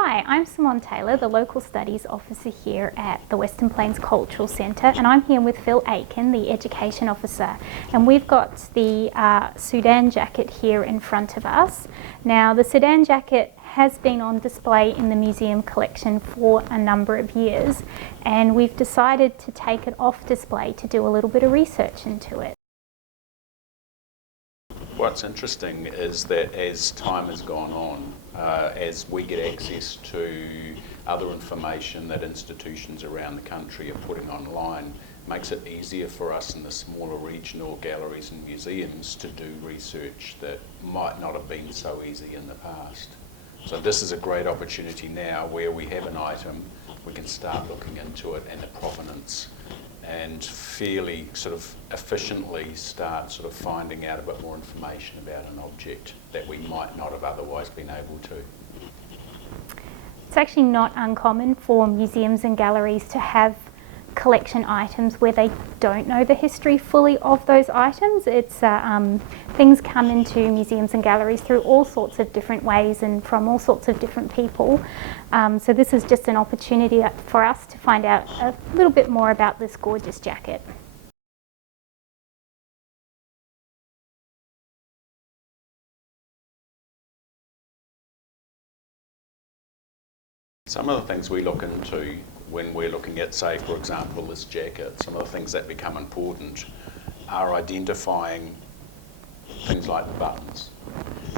Hi, I'm Simone Taylor, the Local Studies Officer here at the Western Plains Cultural Centre, and I'm here with Phil Aitken, the Education Officer, and we've got the Sudan jacket here in front of us. Now, the Sudan jacket has been on display in the museum collection for a number of years, and we've decided to take it off display to do a little bit of research into it. What's interesting is that as time has gone on, as we get access to other information that institutions around the country are putting online, makes it easier for us in the smaller regional galleries and museums to do research that might not have been so easy in the past. So this is a great opportunity now where we have an item, we can start looking into it and the provenance, and fairly sort of efficiently start sort of finding out a bit more information about an object that we might not have otherwise been able to. It's actually not uncommon for museums and galleries to have collection items where they don't know the history fully of those items. It's things come into museums and galleries through all sorts of different ways and from all sorts of different people. So this is just an opportunity for us to find out a little bit more about this gorgeous jacket. Some of the things we look into when we're looking at, say, for example, this jacket, some of the things that become important are identifying things like the buttons.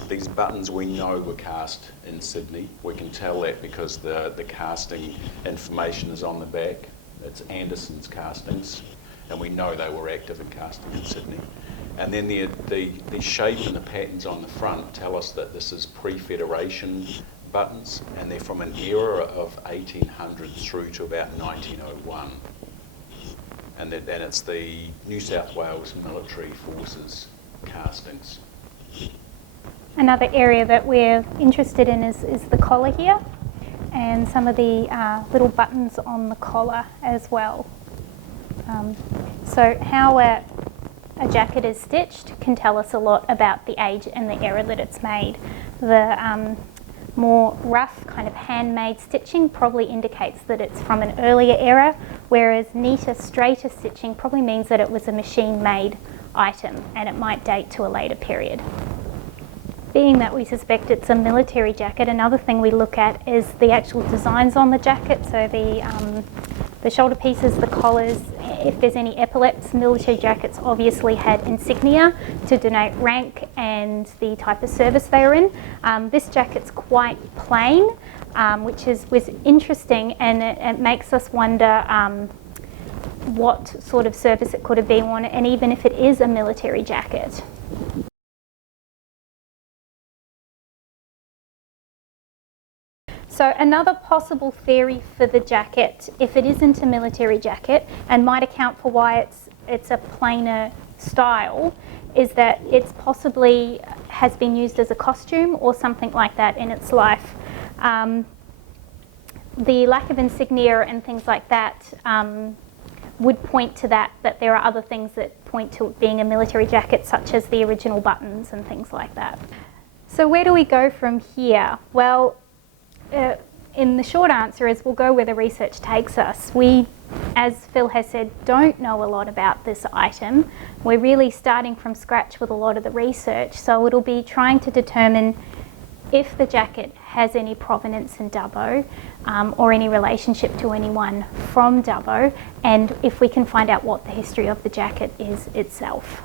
These buttons we know were cast in Sydney. We can tell that because the casting information is on the back. It's Anderson's castings, and we know they were active in casting in Sydney. And then the shape and the patterns on the front tell us that this is pre-Federation buttons, and they're from an era of 1800 through to about 1901. And it's the New South Wales Military Forces castings. Another area that we're interested in is the collar here, and some of the little buttons on the collar as well. So how a jacket is stitched can tell us a lot about the age and the era that it's made. The more rough kind of handmade stitching probably indicates that it's from an earlier era, whereas neater, straighter stitching probably means that it was a machine-made item and it might date to a later period. Being that we suspect it's a military jacket, another thing we look at is the actual designs on the jacket, so the shoulder pieces, the collars, if there's any epaulets. Military jackets obviously had insignia to denote rank and the type of service they were in. This jacket's quite plain, which was interesting, and it makes us wonder what sort of service it could have been on, and even if it is a military jacket. So another possible theory for the jacket, if it isn't a military jacket, and might account for why it's a plainer style, is that it's possibly has been used as a costume or something like that in its life. The lack of insignia and things like that would point to that there are other things that point to it being a military jacket, such as the original buttons and things like that. So where do we go from here? Well, in the short answer is we'll go where the research takes us. We, as Phil has said, don't know a lot about this item. We're really starting from scratch with a lot of the research, so it'll be trying to determine if the jacket has any provenance in Dubbo or any relationship to anyone from Dubbo, and if we can find out what the history of the jacket is itself.